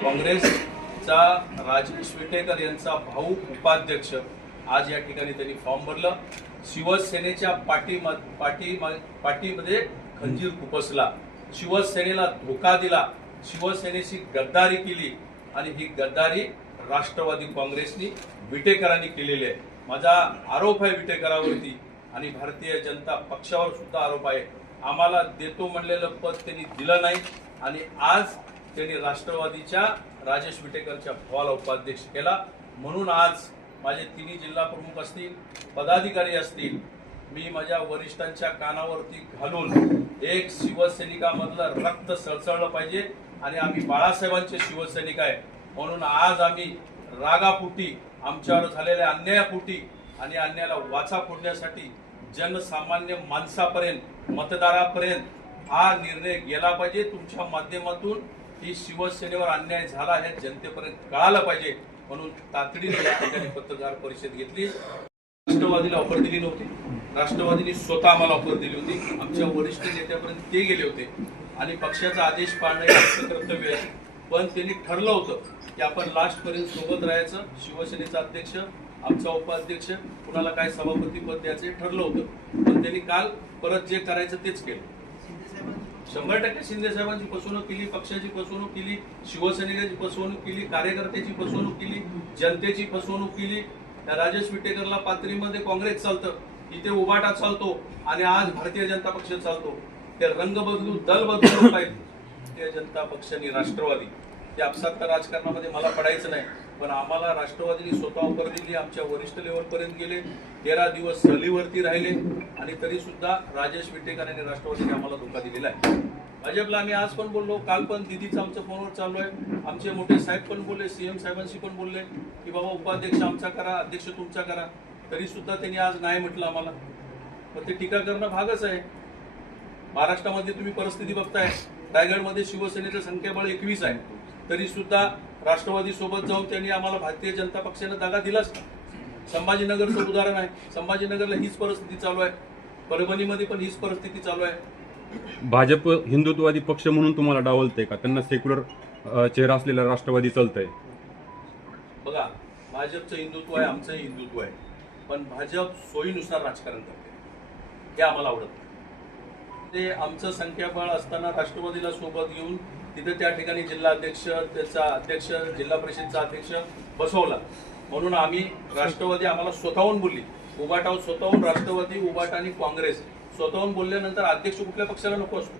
काँग्रेसचा राजेश विटेकर यांचा भाऊ उपाध्यक्ष आज या ठिकाणी त्यांनी फॉर्म भरलं. शिवसेनेच्या पाठीमध्ये खंजीर खुपसला, शिवसेनेला धोका दिला, शिवसेनेशी गद्दारी केली आणि ही गद्दारी राष्ट्रवादी काँग्रेसनी विटेकरांनी केलेली आहे. माझा आरोप आहे विटेकरावरती आणि भारतीय जनता पक्षावर सुद्धा आरोप आहे. आम्हाला देतो म्हणलेलं पद त्यांनी दिलं नाही आणि आज त्यांनी राष्ट्रवादीच्या राजेश विटेकरच्या भावाला उपाध्यक्ष केला. म्हणून आज माझे तिन्ही जिल्हा प्रमुख असतील, पदाधिकारी असतील, मी माझ्या वरिष्ठांच्या कानावरती घालून एक शिवसैनिकामधलं रक्त सळसळलं पाहिजे आणि आम्ही बाळासाहेबांचे शिवसैनिक आहे म्हणून आज आम्ही रागापोटी, आमच्यावर झालेल्या अन्यायापोटी आणि अन्यायाला वाचा फोडण्यासाठी जनसामान्य माणसापर्यंत, मतदारापर्यंत हा निर्णय गेला पाहिजे. तुमच्या माध्यमातून ही शिवसेनेवर अन्याय झाला हे जनतेपर्यंत कळालं पाहिजे म्हणून तातडीने या ठिकाणी पत्रकार परिषद घेतली. राष्ट्रवादीला ऑफर दिली नव्हती, राष्ट्रवादीने स्वतः आम्हाला ऑफर दिली होती. आमच्या वरिष्ठ नेत्यापर्यंत ते गेले होते आणि पक्षाचा आदेश पाळणं हे आमचं कर्तव्य आहे. पण त्यांनी ठरलं होतं की आपण लास्ट पर्यंत सोबत राहायचं. शिवसेनेचा अध्यक्ष, आमचा उपाध्यक्ष, कुणाला काय सभापती पद द्यायचं ठरलं होतं. पण त्यांनी काल परत जे करायचं तेच केलं. 100% शिंदे साहेबांची फसवणूक केली, पक्षाची फसवणूक केली, शिवसैनिकांची फसवणूक केली, कार्यकर्त्याची फसवणूक केली, जनतेची फसवणूक केली. त्या राजेश विटेकरला पाथरीमध्ये काँग्रेस चालतं, इथे उभाटा चालतो आणि आज भारतीय जनता पक्ष चालतो. ते रंग बदलू, दल बदलू पाहिजे. भारतीय जनता पक्ष आणि राष्ट्रवादी ते आपसातल्या राजकारणामध्ये मला पडायचं नाही, पण आम्हाला राष्ट्रवादीने स्वतः ऑफर दिली. आमच्या वरिष्ठ लेवलपर्यंत गेले, 13 दिवस सहलीवरती राहिले आणि तरी सुद्धा राजेश विटेकर आणि राष्ट्रवादीने आम्हाला धोका दिलेला आहे. भाजपला आम्ही आज पण बोललो, काल पण दिदीचं आमचं फोनवर चालू आहे. आमचे मोठे साहेब पण बोलले, सीएम साहेबांशी पण बोलले की बाबा उपाध्यक्ष आमचा करा, अध्यक्ष तुमचा करा. तरी सुद्धा त्यांनी आज नाही म्हटलं आम्हाला. पण ते टीका करणं भागच आहे. महाराष्ट्रामध्ये तुम्ही परिस्थिती बघताय, रायगडमध्ये शिवसेनेचं संख्याबळ 21 आहे, तरी सुद्धा राष्ट्रवादी सोबत जाऊन त्यांनी आम्हाला भारतीय जनता पक्षाने दगा दिलाच. संभाजीनगरचं उदाहरण आहे, संभाजीनगरला हीच परिस्थिती चालू आहे, परभणीमध्ये पण हीच परिस्थिती चालू आहे. भाजप हिंदुत्ववादी पक्ष म्हणून तुम्हाला डावलते का? त्यांना सेक्युलर चेहरा असलेला राष्ट्रवादी चालतंय. बघा, भाजपचं हिंदुत्व आहे, आमचंही हिंदुत्व आहे, पण भाजप सोयीनुसार राजकारण करते, हे आम्हाला आवडत नाही. ते आमचं संख्याबळ असताना राष्ट्रवादीला सोबत घेऊन तिथे त्या ठिकाणी जिल्हाध्यक्ष, त्याचा अध्यक्ष, जिल्हा परिषदचा अध्यक्ष बसवला म्हणून आम्ही राष्ट्रवादी आम्हाला स्वतःहून बोलली. उभाटावर स्वतःहून राष्ट्रवादी, उभाटा आणि काँग्रेस स्वतःहून बोलल्यानंतर अध्यक्ष कुठल्या पक्षाला नको असतो.